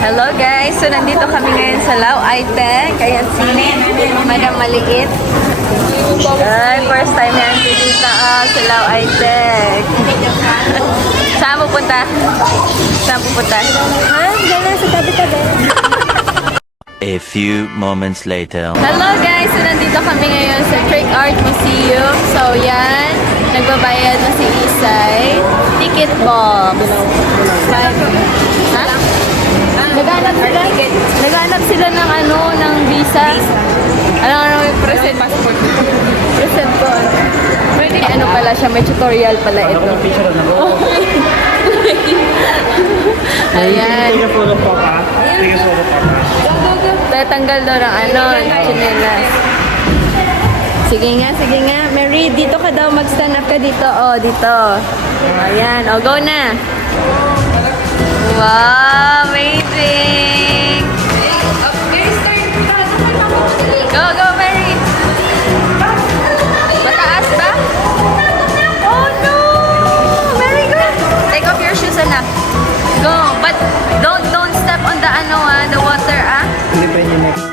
Hello guys! So nandito kami ngayon sa Lao Aiteng. Kaya si Madam Maliit. Ay, first time yan si Tita sa Lao Aiteng. Saan pupunta? Saan pupunta? Ha? Gano'n sa tabi-tabi. A few moments later. Hello guys! So nandito kami ngayon sa Trick Art Museum. So yan, nagbabayad na si Isay. Ticket box. Ha? Naghanap sila ng ano, ng visa. Ano yung present? Passport. Present ko. Pwede, ano pala siya, may tutorial pala ito. Ayan. Tatanggal daw ng ano, chinelas. Sige nga. Mary, dito ka daw, mag-stand up ka dito. Oh, dito. Ayan, oh, go na. Wow, amazing! Go, Mary! Mataas ba? Oh no! Mary, go! Take off your shoes, anak. Go, but don't step on the the water, Hindi pa yun next.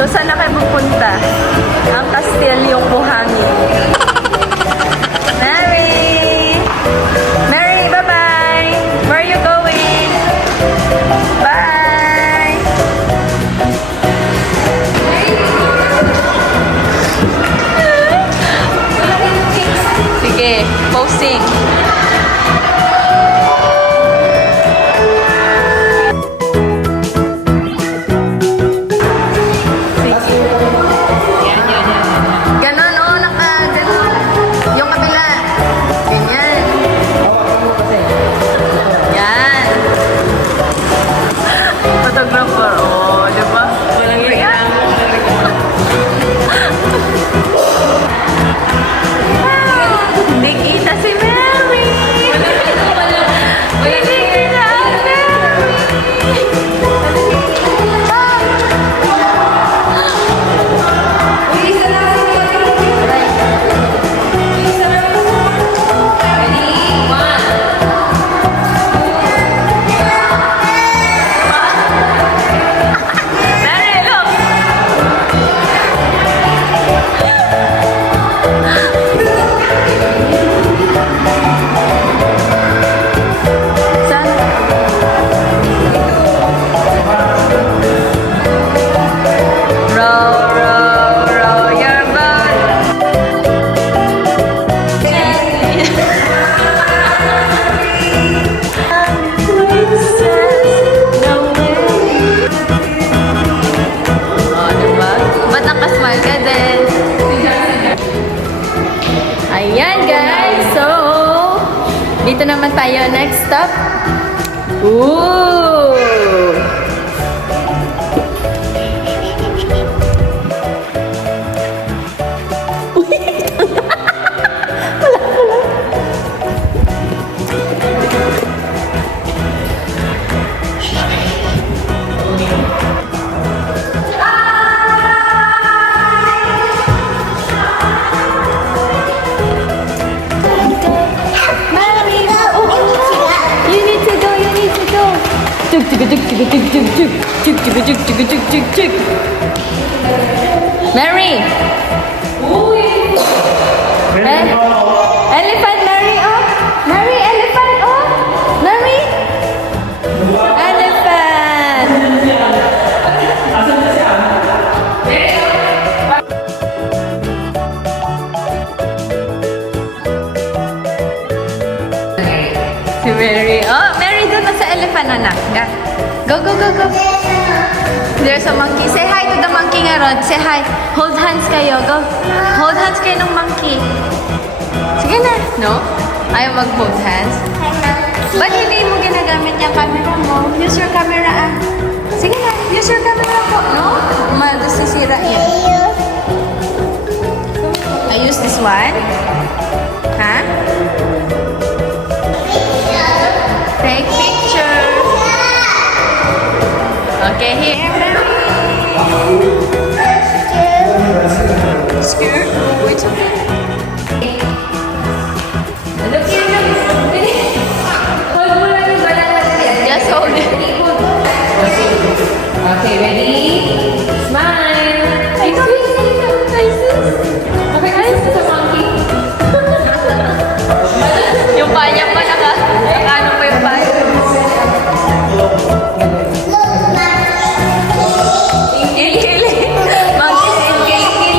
So, saan na kayo pupunta? Ang Kastilyong Buhangin. Mary, bye-bye! Where are you going? Bye! Sige, posing. Ganon, oh, ganon. Yung kabila. Ganyan. Yan. Photographer, oh, di ba? Yan. Hindi kita si Mary. Hindi kita ang Mary. Mary, look. Saan? Row your boat. Oh, diba? Ba't nakasmile ka din? Ayan, guys. So, dito naman tayo. Next stop. Ooh! You need to go. Tuk tuk tuk tuk tuk tuk tuk. Tuk tuk tuk tuk tuk tuk tuk. Mary. Elephant, Mary, oh. Mary, elephant, oh. Mary. Elephant. Si Mary. Oh, Mary, doon na sa elephant, anak. Go. There's a monkey. Say hi to the monkey nga, Rod. Say hi. Hold hands kayo. Go. Hold hands kayo ng monkey. Sige na. No? Ayaw mag-hold hands. Ba't hindi mo ginagamit yung camera mo? Use your camera, ah. Sige na. Use your camera po. No? Masisira yan. one? Huh? Take picture. Okay, here. Scared? Oh, it's okay. Look here. Hold mo lang yung banana. Just hold it. Okay, ready? Smile. Ikaw, okay, guys, it's a monkey. Yung paa niya pa ano pa yung paa. Ingili. Monkey sa ingili.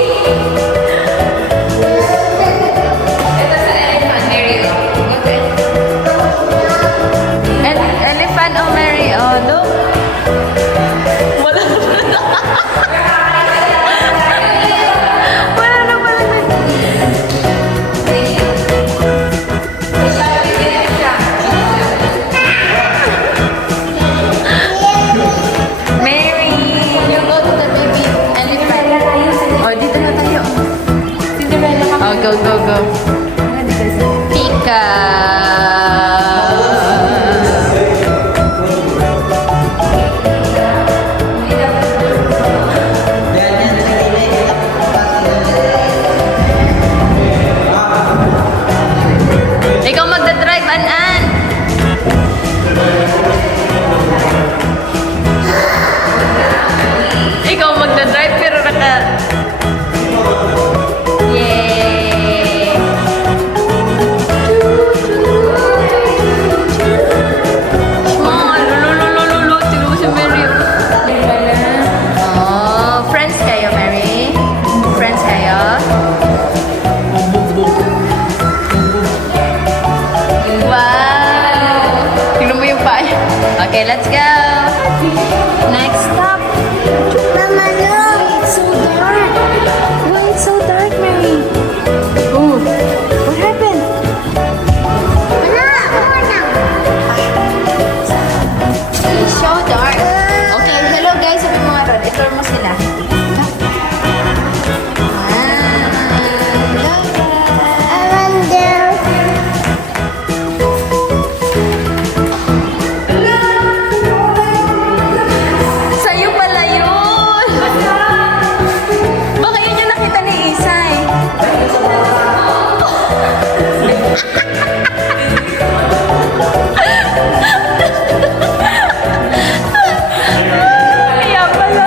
Ito sa elephant, Mary. Elephant, oh Mary, oh look. Wala na pala. Wala na pala. Mary, you go to the baby elephant. Oh, dito na tayo. Oh, go, go, go. Pika. Ikaw magdadrive, An-An. Ikaw magdadrive pero Yay! Small! Lululululu! Tino si Mary. Oh, friends kayo, Mary? Friends kayo? Wow! Tignan mo yung paa. Okay, let's go! Next stop! Mama, look! It's so dark! Why it's so dark, Mary? Oh, what happened? It's so dark. Okay, hello guys. Sabi mo nga ron. I-tour mo sila. Around there. Sa'yo pala yun! Baka yun yung nakita ni Isay. Kaya pala.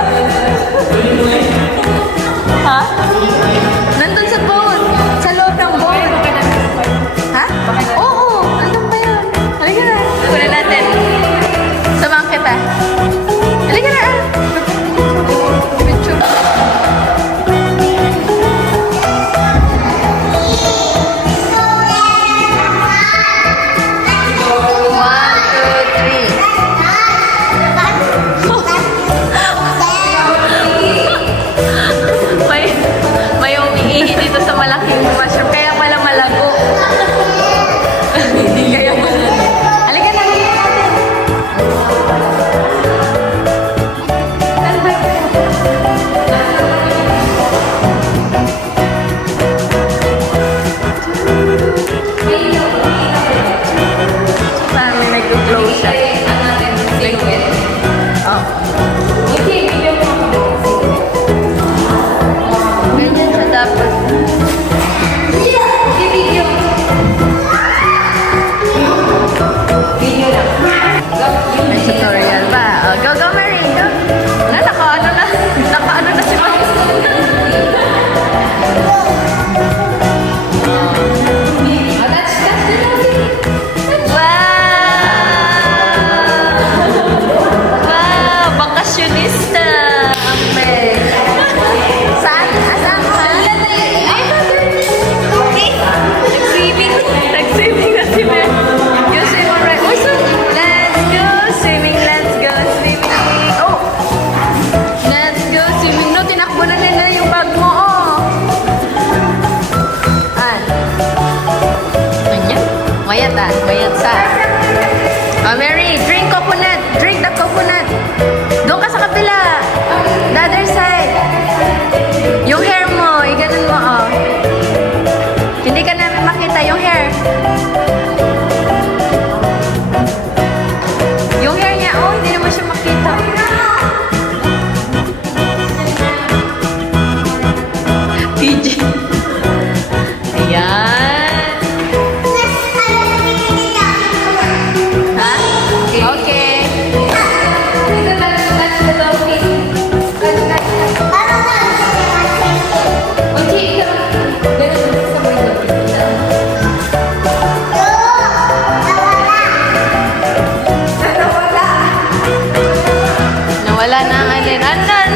Wala na ang alin. Anan?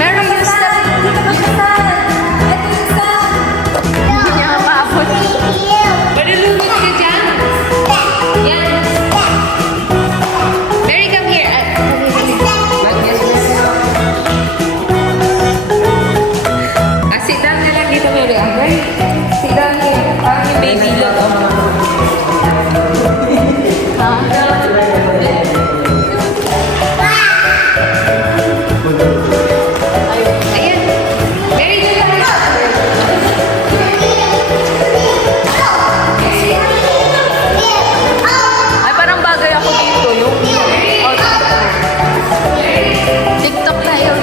Meron yung step. Hindi niya maabot. Marulungin ka dyan? Yan. Mary, come here. Sit down na lang dito, Mary. Mary, sit down here. Parang yung baby look. Ayan. Mary, dito na. Ay, parang bagay ako dito. Yung TikTok na yun.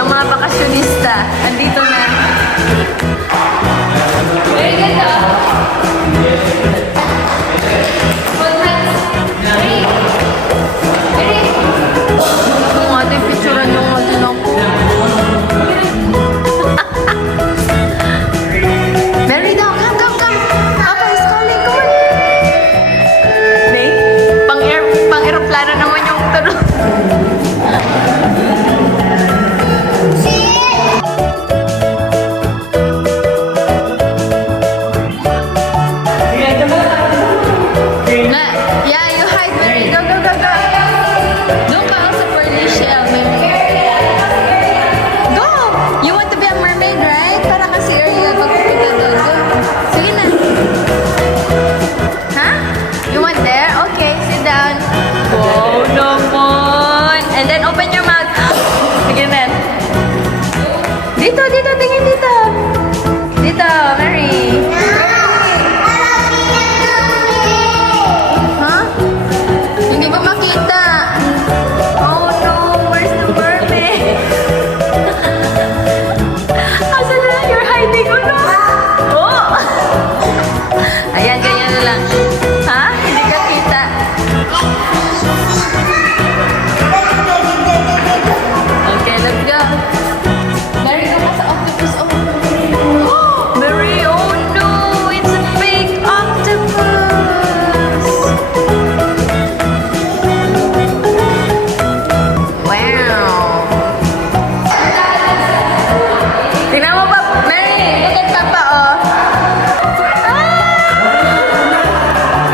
Ang mga bakasyonista, andito na. Very good, oh. Hold hands. Ready? Ready? Kung ating picturean yung natin ako. Mary daw, come. Papa is calling, come on. Nay, pang-aeroplano naman yung tanong. Yeah, you hide, Mary. Go. Doon ka sa pearly shell, Mary. Go! You want to be a mermaid, right? Para kasi Ariel magpupunta doon. Go. Sige na. Ha? You want there? Okay, sit down. Wow naman. And then open your mouth. Sige na. Dito, tingin dito. Dito, Mary. Huh? Hindi ba makita? Oh no, where's the mermaid? Asa na lang you're hiding? Oh no! Oh! Ayan, ganyan na lang. Ha? Hindi ka kita. Okay, let's go. Mary, ka pa sa octopus. Oh! Mary, oh no! It's a fake octopus! Wow! Tingnan mo pa, Mary! Look at Papa, oh! Ah!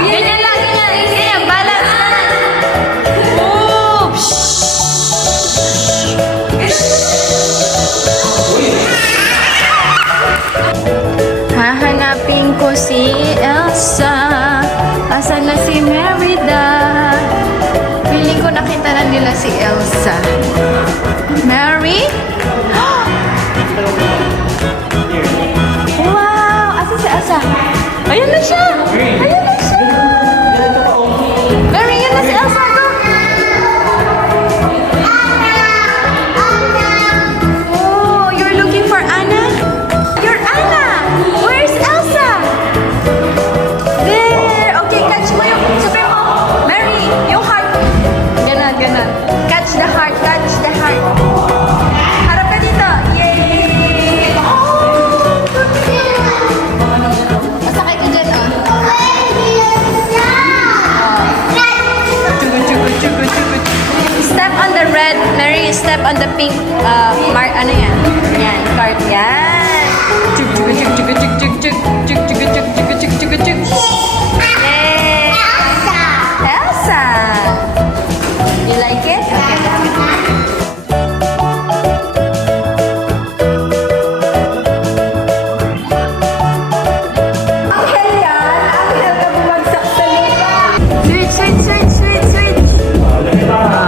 Ganyan lang, ganyan. Balance na. Oops! Hahanapin ko si Elsa. Asan na si Merida? Feeling ko nakita na nila si Elsa. Mary? Wow! Asan si Elsa? Ayan na siya! Mary, yan na si Elsa! Go! Oh, you're looking for Anna? You're Anna! Where's Elsa? There! Okay, catch mo yung... Sabi mo, Mary, yung heart. Ganon. Catch the heart. Harap ka dito. Yay! Oh! Masakay ka dyan, oh. Step on the red, Mary, step on the pink, mark, ano yan? Yan, card, yan. Yay! Elsa! You like it? Okay, let's go. Angel yan! Angel ka bumagsak sa lupa! Sweet!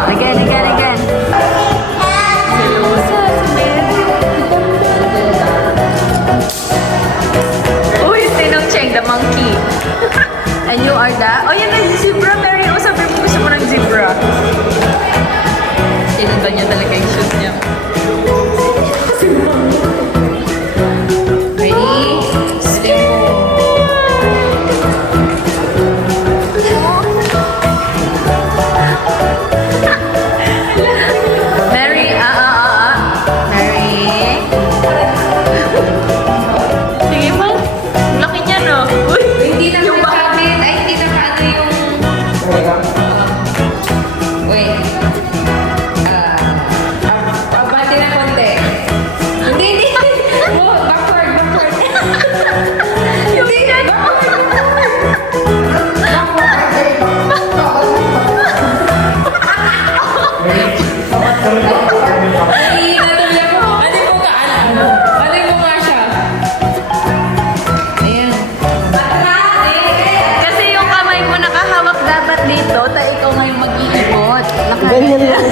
Again. Selosa si Mary. ikaw ngayon mag-iibot. Ganyan Nakaganyan. lang.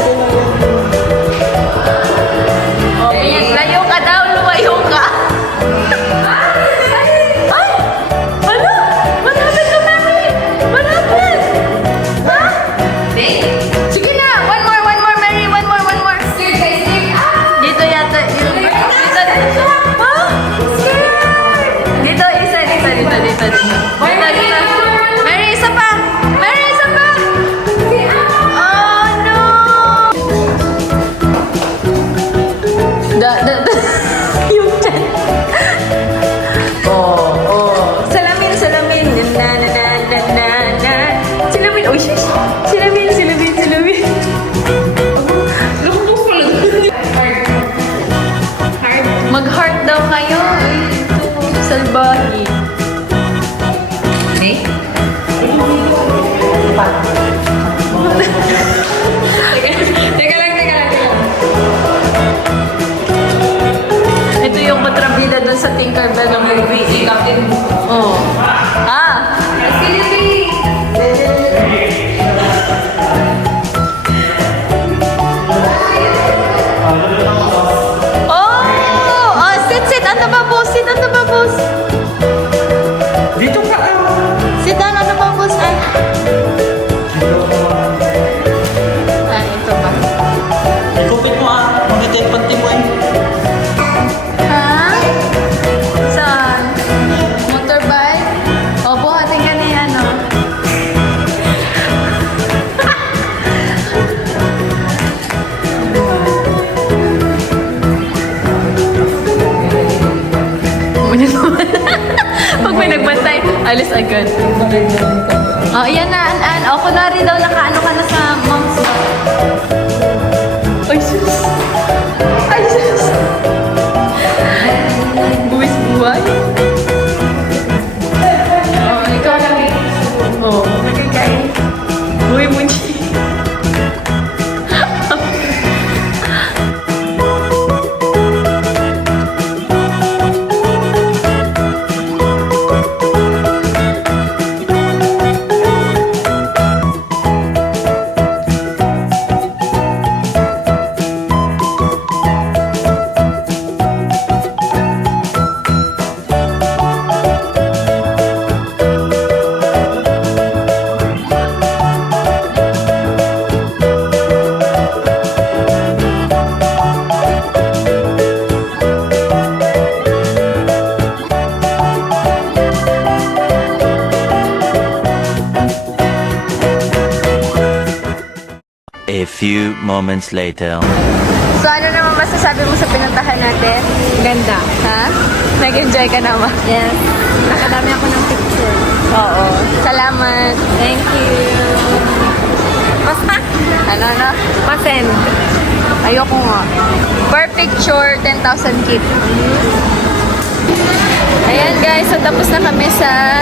Oh, ayan, layo ka daw, lumayo ka. Ay! Ano? What happened to Mary? What happened? Ha? Sige na! One more, Mary. One more. Scared guys, scared. Dito yata. Dito. Ha? Scared. Dito, isa. Dito. Mary, isa pa. Oh, no! Yung chan. Salamin. Na. Salamin. Oh, shish. Salamin. Lukbuk ko lang. Mag-heart daw kayo. Salbahi. Eh? Teka lang. Ito yung kontrabida dun sa Tinkerbell ng movie. Oh. Silly! Oh! Sit! Ano ba, boss? Dito ka. Sit down, ano ba, boss? Ito ba? Ikupit mo Magiging panty mo Ha? Saan? Motorbike? O, buhatin ka ni ano? Pag may nagbantay, alis agad. Oh, yan na, O, kunwari daw nakaano ka na sa mom's. Ay, sus. Buwis buhay. Oh, ikaw lang. Oh, nagkakain. Buhay mo niya. A few moments later. So, ano naman masasabi mo sa pinuntahan natin? Ganda. Ha? Nag-enjoy ka naman? Yes. Nakadami ako ng picture. Oo. Salamat. Thank you. Basta, Ano? pasend. Ayoko nga. Per picture, 10,000 kip. Ayan guys, so tapos na kami sa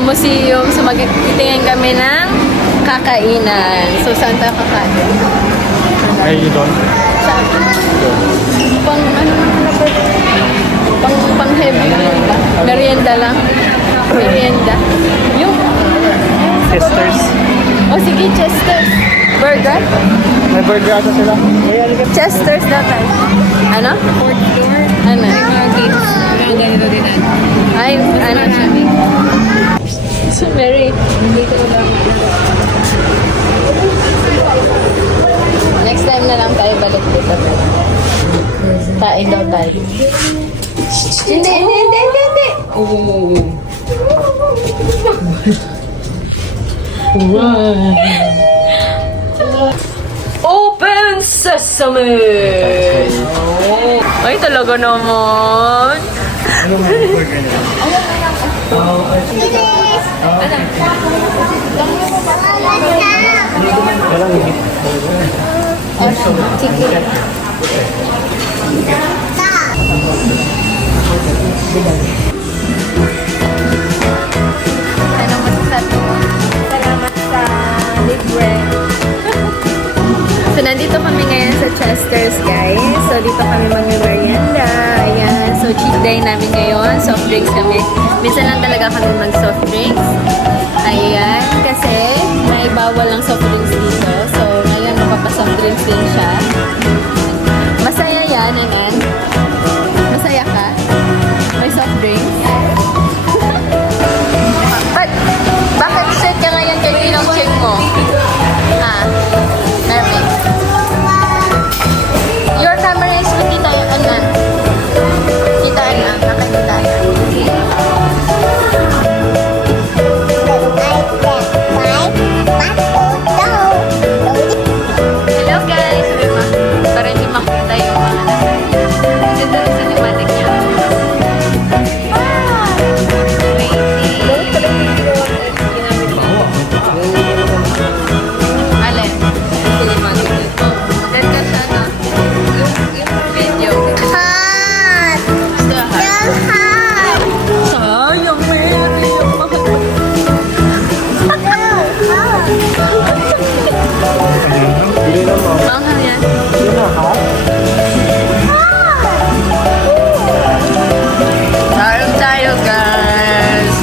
museum. So magtitingin kami ng kakainan. So saan tayo kakain? Ay, doon. Saan? Pang ano naman na pang heavy ba? Merienda lang. Merienda. Yung Sisters. oh sige, Chester's. Burger? May burger ata sila. Chester's daw tayo. Ano? Fourth floor. Ano? May mga games. Mga ganito din natin. Ay, ano siya? So, Mary. Next time na lang tayo balik dito. Kain daw tayo. Hindi. Open Sesame! Ay, talaga naman. Ano masasabi mo? Salamat sa libre. So, nandito kami ngayon sa Chester's, guys. So, dito kami mag-merienda. Ayan. So, cheat day namin ngayon. Soft drinks kami. Minsan lang talaga kami mag-soft drinks. Ayan. Kasi, may ay bawal lang soft drinks dito. So, ngayon mapapasoft drinks din siya. Masaya yan, Anan? Masaya ka? May soft drinks? Bakit shake ka ngayon kay Ninong Chick mo? Ha? Nervy? Your camera is with Tita Anan. Tita Anan, nakakita na. Hello guys! Para hindi makita yung mga ganda ng cinematic niya. Alin? Cinematic niya. Ganda siya na. Video. Sayang, Mary. Bili na mo. Mahal yan. Bili na ha? Tayo guys.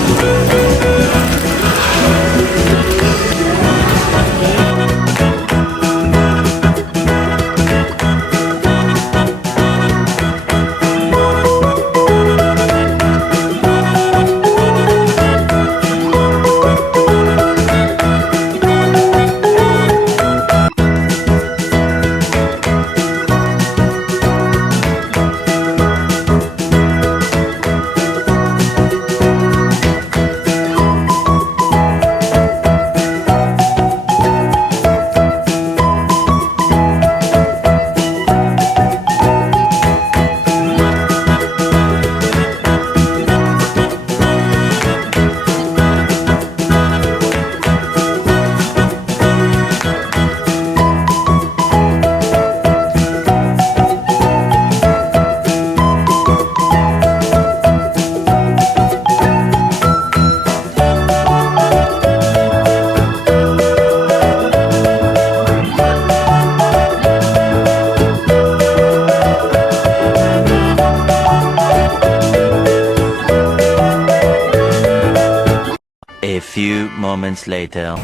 A few moments later.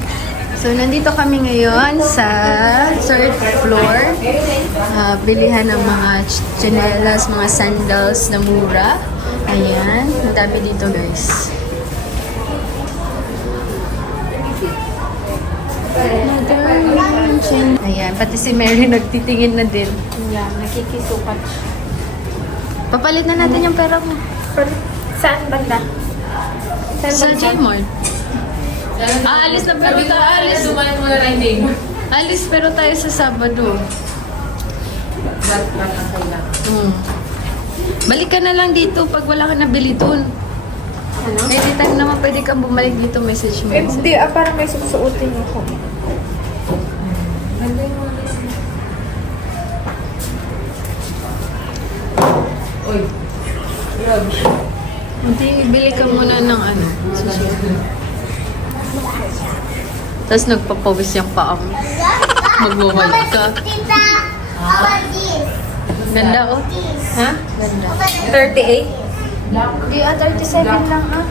So, nandito kami ngayon sa third floor. Bilihan ng mga tsinelas, mga sandals na mura. Ayan. Ang dami dito, guys. Ayan. Pati si Mary nagtitingin na din. Yeah, nakikisukat. Papalit na natin yung pera mo. Saan banda? Sa Gmart. Alis na pero tayo. Alis. Dumanan mo na riding. Alis pero tayo sa Sabado. Balik ka na lang dito pag wala ka nabili dun. Ano? Anytime naman pwede kang bumalik dito, message mo. Hindi, parang may susuotin ako. Uy. Grabe. Hindi, bili ka muna ng ano. Susunod. Tapos nagpapawis yung paa mo. Magwawag ka. Ganda oh. Ha? Ganda. 38? Hindi 37 lang ah.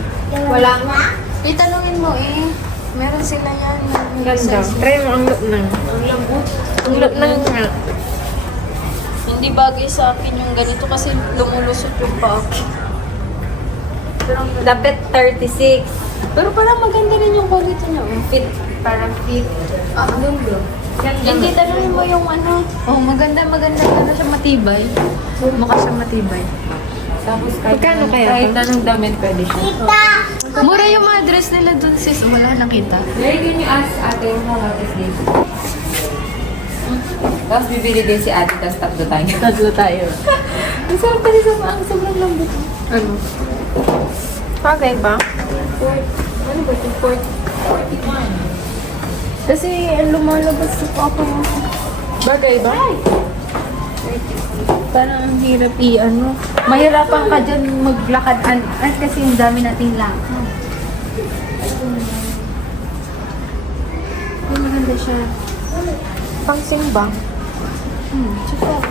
Wala nga. Itanungin mo eh. Meron sila yan. Ganda. Try mo ang look ng. Ang lambot. Ang look ng nga. Hindi bagay sa akin yung ganito kasi lumulusot yung paa ko. Dapat 36. Pero parang maganda rin yung quality niya. Oh. Fit. Parang fit. Ah, ganda. Hindi, tanungin mo yung ano. Oh, maganda. Ano siya matibay. Mukha siya matibay. Tapos Magkano kaya? kahit anong damit pwede siya. Mura yung mga dress nila dun sis. Wala nakita. Very good yung ask ate how much is this? Tapos bibili din si ate, tapos tatlo tayo. Tatlo tayo. Ang sarap kasi sa ang sobrang lambot. Ano? Bagay ba? Ano ba ito? 41. Kasi lumalabas sa papa mo. Bagay ba? Parang ang hirap i-ano. Mahirapan ka dyan maglakad. Kasi yung dami nating lakad. Ay, maganda siya. Pang simba. Tsaka.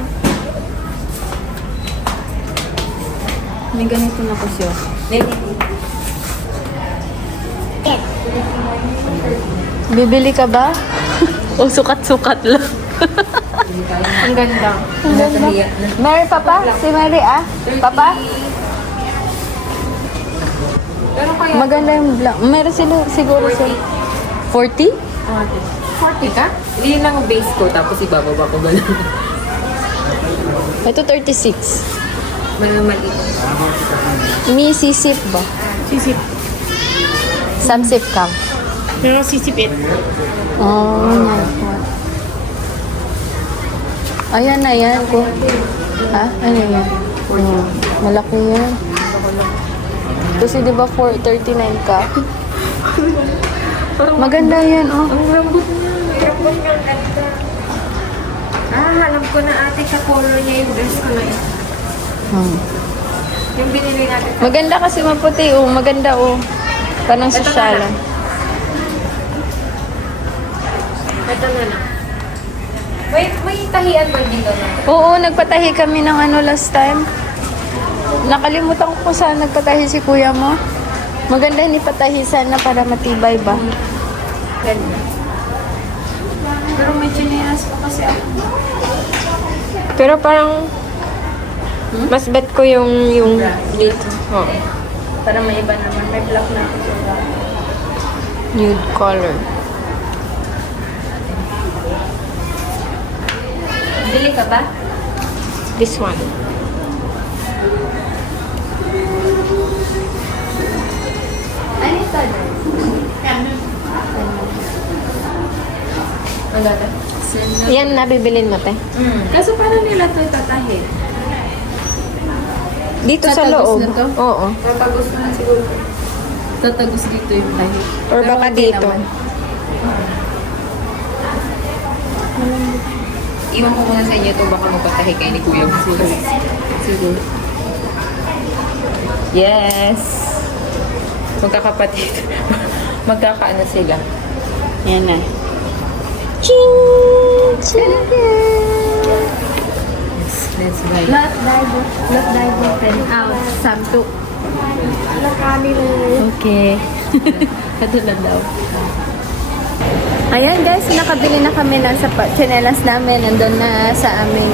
May ganito na ko siya. Bibili ka ba? O sukat-sukat lang? Ang ganda. Ang ganda. Mary, Papa? Si Mary, ah? Papa? Pero kaya... Maganda yung black. Meron sila, siguro sila. 40? 40 ka? Hindi lang ang base ko, tapos ibababa ko gano'n. Ito 36. Mali. Ni sisip ba? Sisip. Samsip ka. Pero sisipit. Oh my God. Ayan na yan. Ha? Ano yan? Oh, malaki yan. Kasi di ba 439 ka? Maganda yan, oh. Ang lambot niya. Alam ko na ate, ka-color niya yung dress ko na yun. Hmm. Yung binili natin. Maganda kasi maputi, oh. Maganda, oh. Parang sosyalan. Ito na lang. May tahian ba dito na? Oo, nagpatahi kami ng ano last time. Nakalimutan ko kung saan nagpatahi si kuya mo. Maganda ni patahi sana para matibay ba? Ganda. Pero may chinelas pa kasi ako. Pero parang mas bet ko yung dito. Oo. Para may iba naman. May black na ako. Nude color. Bili ka ba? This one. Ano ito? Wala ka. Yan nabibilin mo, te. Kaso paano nila ito itatahi? Dito sa Tatagos loob. na to? Oo. Tatagos na siguro. Tatagos dito yung tahi. Or Pero baka okay dito. naman. Iwan ko muna sa inyo ito, baka magpatahi kayo ni Kuya. Siguro. Yes! Magkakapatid. Magkakaano sila. Yan na. Let's buy. Lot Bible 10 out. Samto. Okay. Ito na daw. Ayan guys, nakabili na kami ng chinelas namin. Nandun na sa aming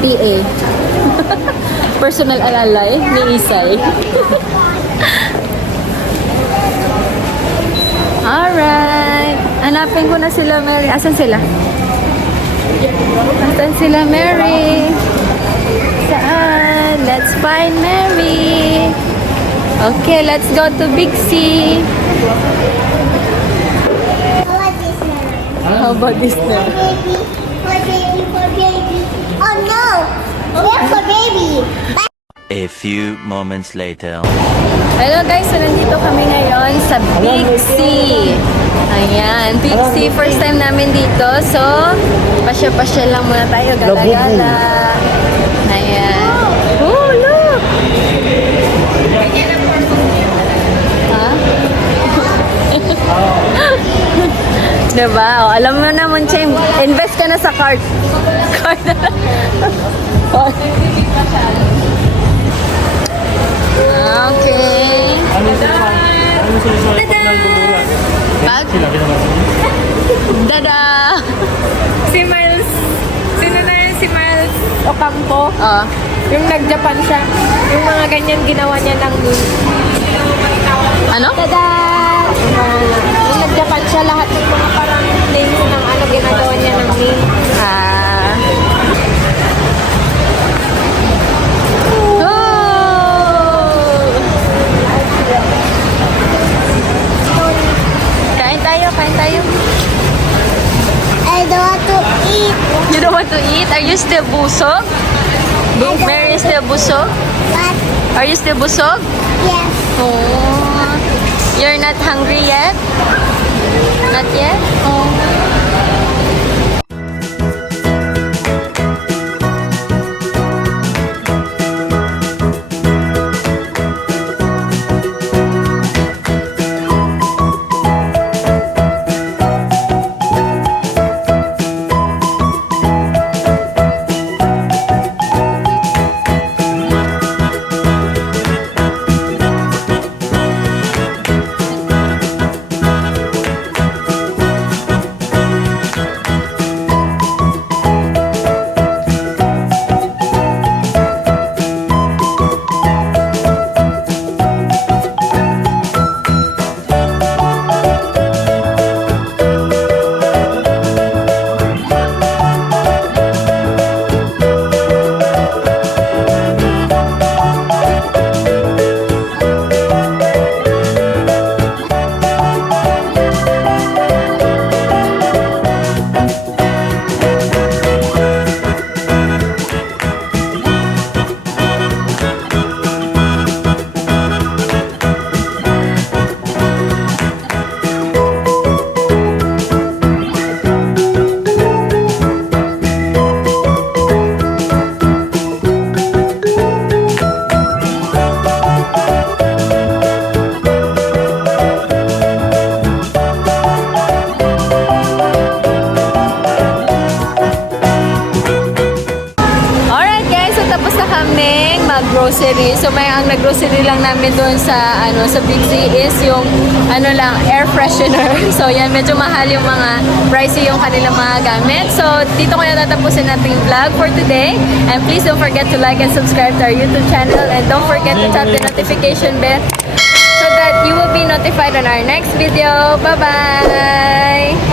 PA. Personal alalay ni Isay. Alright. Hanapin ko na sila, Mary. Asan sila? Asan sila, Mary? Saan? Let's find Mary. Okay, let's go to Big C. How about this now? Baby, for baby, for baby. Oh no! They're for baby. A few moments later. Hello guys, so nandito kami ngayon sa Big C. Ayan, Big C. First time namin dito. So, pasya-pasya lang muna tayo. Gala-gala. Ayan. Oh, look! Ha? Diba? O, alam mo na, Moncheng, invest ka na sa card. Card na lang. Okay. Bag? Dada! Si Miles. Sino na yan? Si Miles Ocampo. Oh. Yung nag-Japan siya. Yung mga ganyan ginawa niya ng Ano? Tada! Yung nag-Japan siya, lahat ng mga parang names ng ginagawa niya ng meme. Ah. Oh! Kain tayo, kain tayo. I don't want to eat. You don't want to eat? Are you still busog? Mary is still busog? But Are you still busog? yes, Oh. You're not hungry yet? Not yet? Oh. grocery. So may ang nag-grocery lang namin doon sa sa Big Z is yung lang air freshener. So yan, medyo mahal yung mga pricey yung kanilang mga gamit. So dito ko na tatapusin nating vlog for today. And please don't forget to like and subscribe to our YouTube channel, and don't forget to tap the notification bell so that you will be notified on our next video. Bye-bye!